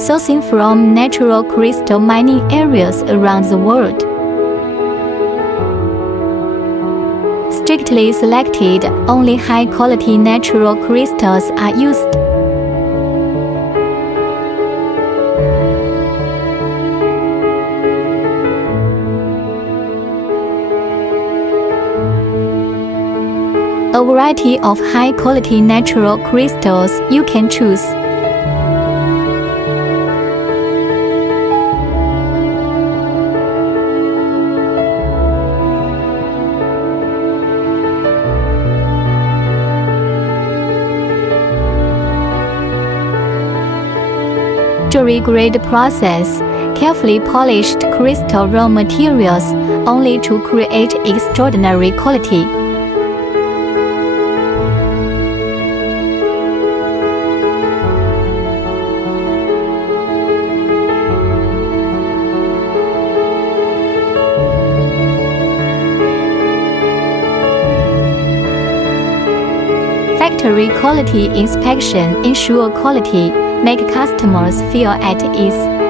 sourcing from natural crystal mining areas around the world. Strictly selected, only high-quality natural crystals are used. A variety of high-quality natural crystals you can choose. Jewelry-grade process, carefully polished crystal raw materials, only to create extraordinary quality. Factory quality inspection ensure quality, make customers feel at ease.